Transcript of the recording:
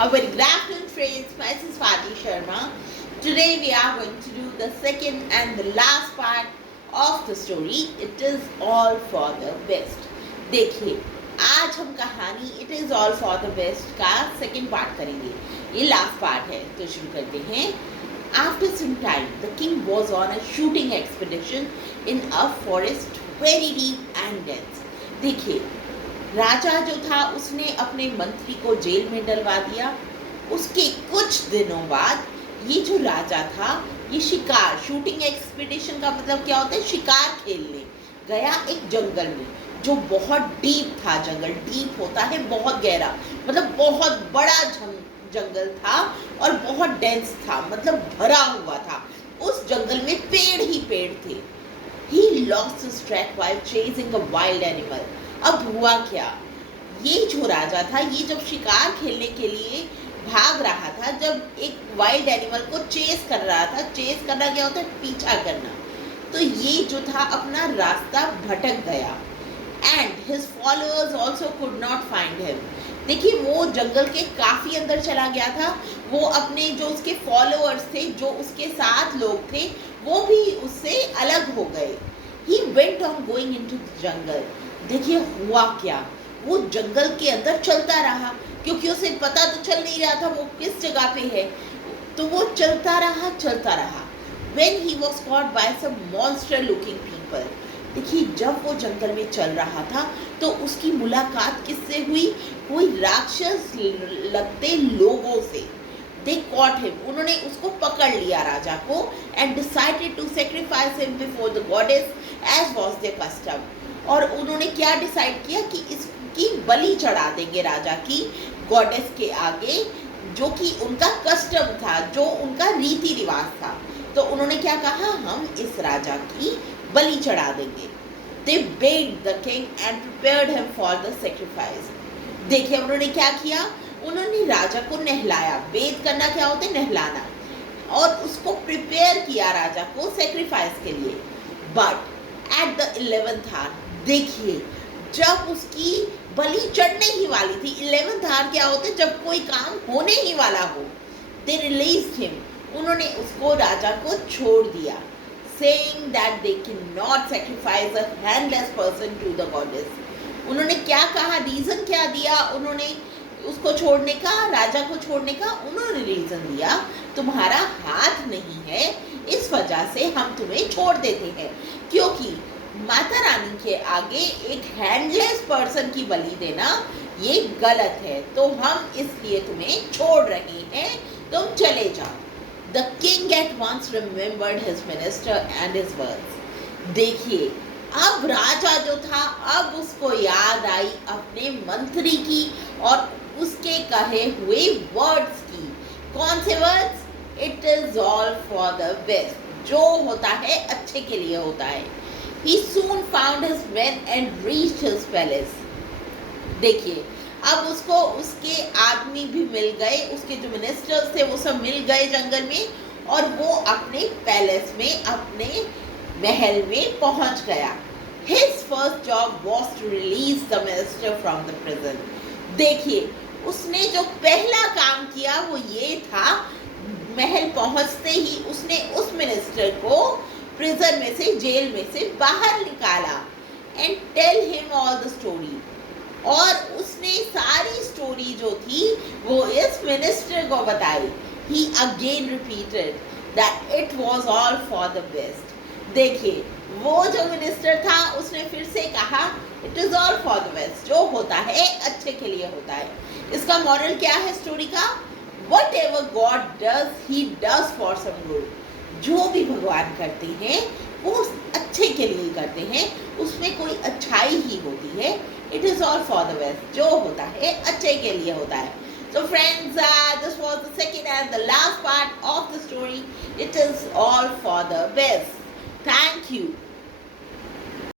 A very good afternoon, friends. Myself is Swati Sharma. Today we are going to do the second and the last part of the story. It is all for the best. देखिए, आज हम कहानी It is all for the best का second part करेंगे. ये last part है, तो शुरू करते हैं. After some time, the king was on a shooting expedition in a forest very deep and dense. देखिए, राजा जो था उसने अपने मंत्री को जेल में डलवा दिया. उसके कुछ दिनों बाद ये जो राजा था ये शिकार शूटिंग एक्सपीडिशन का मतलब क्या होता है, शिकार खेलने गया एक जंगल में जो बहुत डीप था. जंगल डीप होता है बहुत गहरा, मतलब बहुत बड़ा जंगल था और बहुत डेंस था, मतलब भरा हुआ था. उस जंगल में पेड़ ही पेड़ थे. He lost his track while chasing a wild animal. अब हुआ क्या, ये जो राजा था ये जब शिकार खेलने के लिए भाग रहा था, जब एक वाइल्ड एनिमल को चेस कर रहा था. चेस करना क्या होता है, पीछा करना. तो ये जो था अपना रास्ता भटक गया. And his followers also could not find him. देखिए, वो जंगल के काफ़ी अंदर चला गया था. वो अपने जो उसके फॉलोअर्स थे, जो उसके साथ लोग थे, वो भी उससे अलग हो गए. He went on going into the jungle. देखिए हुआ क्या, वो जंगल के अंदर चलता रहा क्योंकि उसे पता तो चल नहीं रहा था वो किस जगह पे है. तो वो चलता रहा. When he was caught by some monster looking people. देखिए, जब वो जंगल में चल रहा था तो उसकी मुलाकात किससे हुई, कोई राक्षस लगते लोगों से. They caught him. उन्होंने उसको पकड़ लिया राजा को and decided to sacrifice him before the goddess as was their custom. और उन्होंने क्या डिसाइड किया कि इसकी बलि चढ़ा देंगे राजा की गॉडेस के आगे, जो कि उनका कस्टम था, जो उनका रीति रिवाज था. तो उन्होंने क्या कहा, हम इस राजा की बलि चढ़ा देंगे. They bathed the king and prepared him for the sacrifice. देखिए उन्होंने क्या किया, उन्होंने राजा को नहलाया. बेद करना क्या होता है, नहलाना. और उसको प्रिपेयर किया राजा को सेक्रीफाइस के लिए. But at the 11th hour, देखिए जब उसकी बलि चढ़ने ही वाली थी, 11th hour क्या होता है, जब कोई काम होने ही वाला हो, they released him. उन्होंने उसको राजा को छोड़ दिया, saying that they cannot sacrifice a handless person to the goddess. उन्होंने क्या कहा, रीज़न क्या दिया उन्होंने उसको छोड़ने का, राजा को छोड़ने का? उन्होंने रीज़न दिया, तुम्हारा हाथ नहीं है, इस वजह से हम तुम्हें छोड़ देते हैं, क्योंकि माता रानी के आगे एक हैंडलेस पर्सन की बलि देना ये गलत है, तो हम इसलिए तुम्हें छोड़ रहे हैं, तुम चले जाओ. The king at once remembered his minister and his words. देखिए, अब राजा जो था, अब उसको याद आई अपने मंत्री की और उसके कहे हुए वर्ड्स की. कौन से words? It is all for the best. जो होता है अच्छे के लिए होता है. He soon found his men and reached his palace. देखिए, अब उसको उसके आदमी भी मिल गए, उसके जो मिनिस्टर्स थे वो सब मिल गए जंगल में, और वो अपने पैलेस में, अपने महल में पहुंच गया. His first job was to release the minister from the prison. देखिए, उसने जो पहला काम किया वो ये था, महल पहुंचते ही उसने उस मिनिस्टर को प्रिजन में से, जेल में से बाहर निकाला. And tell him all the story. और उसने सारी स्टोरी जो थी वो इस मिनिस्टर को बताई. He again repeated that it was all for the best. देखिए, वो जो मिनिस्टर था उसने फिर से कहा, it is all for the best. जो होता है अच्छे के लिए होता है. इसका मॉरल क्या है स्टोरी का? Whatever God does he does for some good. जो भी भगवान करते हैं वो अच्छे के लिए करते हैं, उसमें कोई अच्छाई ही होती है. It is all for the best. जो होता है अच्छे के लिए होता है. So friends, this was the second and the last part of the story. It is all for the best. Thank you.